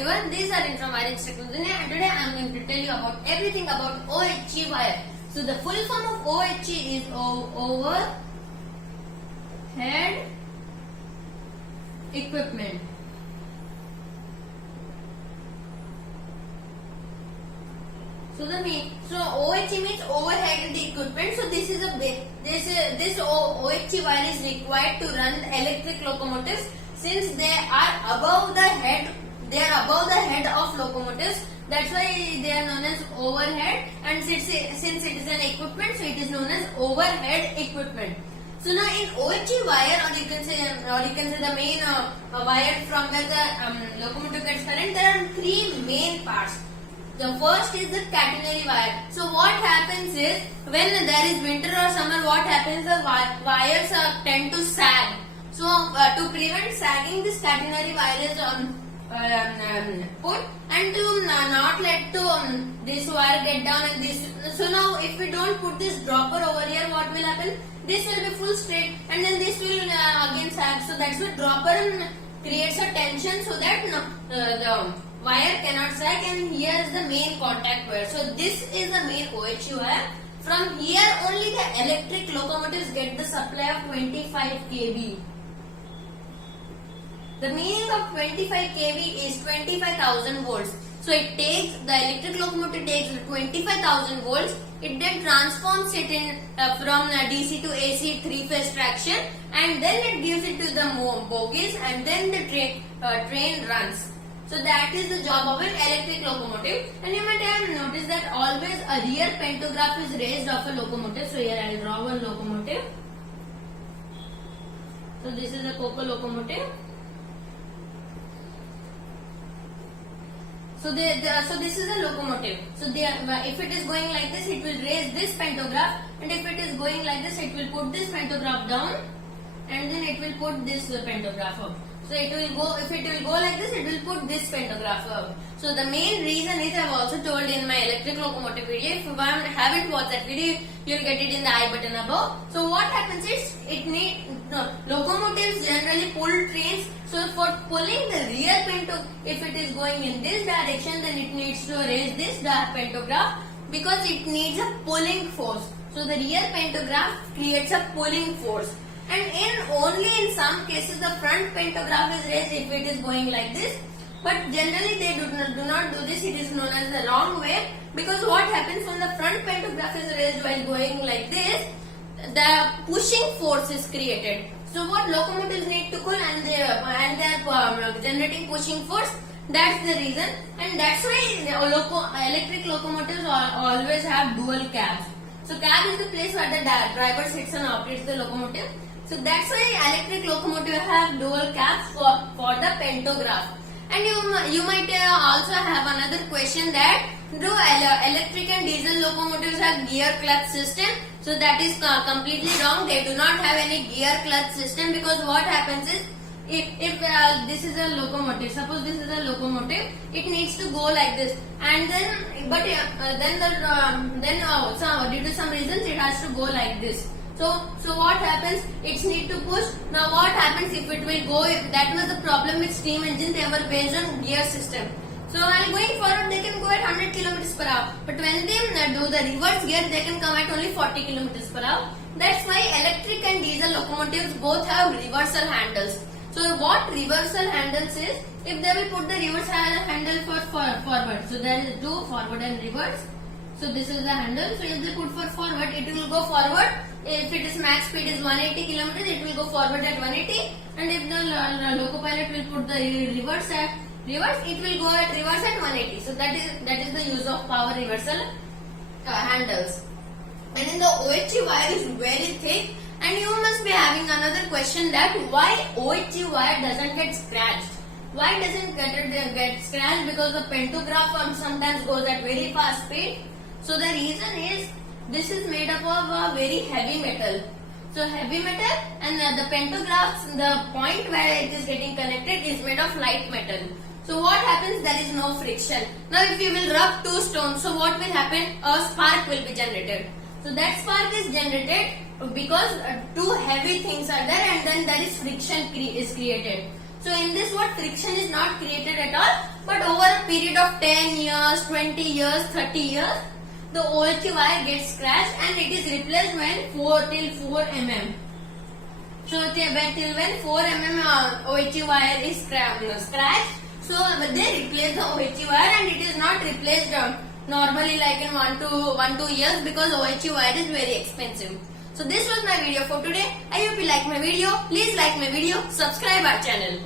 everyone, these are from Orange Technology and today I am going to tell you about everything about OHE wire. So the full form of OHE is overhead equipment. So OHE means overhead equipment. So this is this OHE wire is required to run electric locomotives since they are above the head. They are above the head of locomotives. That's why they are known as overhead. And since it is an equipment, so it is known as overhead equipment. So now in OHE wire, or you can say the main wire from where the locomotive gets current, there are three main parts. The first is the catenary wire. So what happens is when there is winter or summer, what happens? The wires tend to sag. So to prevent sagging, this catenary wire is put, and to not let this wire get down and this. So now if we don't put this dropper over here, what will happen? This will be full straight and then this will again sag. So that's why dropper creates a tension so that the wire cannot sag, and here is the main contact wire. So this is the main OHE wire. From here only the electric locomotives get the supply of 25 kV. The meaning of 25 kV is 25,000 volts. So it takes, the electric locomotive takes 25,000 volts. It then transforms it in from DC to AC 3-phase traction, and then it gives it to the bogies, and then the train runs. So that is the job of an electric locomotive. And you might have noticed that always a rear pantograph is raised of a locomotive. So here I will draw one locomotive. So this is a Coco locomotive. So this is a locomotive. So if it is going like this, it will raise this pantograph, and if it is going like this, it will put this pantograph down, and then it will put this pantograph up. So it will go, if it will go like this, it will put this pantograph up. So the main reason is, I have also told in my electric locomotive video. If you haven't watched that video, you will get it in the I button above. So what happens is, locomotives generally pull trains. So for pulling the rear pantograph, if it is going in this direction, then it needs to raise this pantograph because it needs a pulling force. So the rear pantograph creates a pulling force. And only in some cases the front pantograph is raised if it is going like this. But generally they do not do this. It is known as the wrong way, because what happens when the front pantograph is raised while going like this, the pushing force is created. So what locomotives need to pull, and they are generating pushing force. That's the reason, and that's why electric locomotives always have dual cabs. So cab is the place where the driver sits and operates the locomotive. So that's why electric locomotive have dual cabs for the pantograph. And you might also have another question that do electric and diesel locomotives have gear clutch system? So that is completely wrong. They do not have any gear clutch system, because what happens is, if this is a locomotive, suppose this is a locomotive, it needs to go like this, and then due to some reasons it has to go like this. So what happens? It needs to push. Now what happens if it will go? That was the problem with steam engine. They were based on gear system. So while going forward, they can go at 100 km per hour. But when they do the reverse gear, they can come at only 40 km per hour. That's why electric and diesel locomotives both have reversal handles. So what reversal handles is, if they will put the reverse handle for forward. So there is two, forward and reverse. So this is the handle. So if they put for forward, it will go forward. If its max speed is 180 km, it will go forward at 180. And if the loco pilot will put the reverse, it will go at reverse at 180. So that is the use of power reversal handles. And in the OHE wire is very thick. And you must be having another question, that why OHE wire doesn't get scratched? Why doesn't get scratched? Because the pantograph sometimes goes at very fast speed. So the reason is, this is made up of a very heavy metal. So heavy metal, and the pantographs, the point where it is getting connected is made of light metal. So what happens? There is no friction. Now if you will rub two stones, so what will happen? A spark will be generated. So that spark is generated because two heavy things are there, and then there is friction is created. So in this what friction is not created at all, but over a period of 10 years, 20 years, 30 years, the OHE wire gets scratched and it is replaced when 4 mm. So till when 4 mm OHE wire is scratched, so they replace the OHE wire and it is not replaced normally like in 1-2 years because OHE wire is very expensive. So this was my video for today. I hope you like my video. Please like my video, subscribe our channel.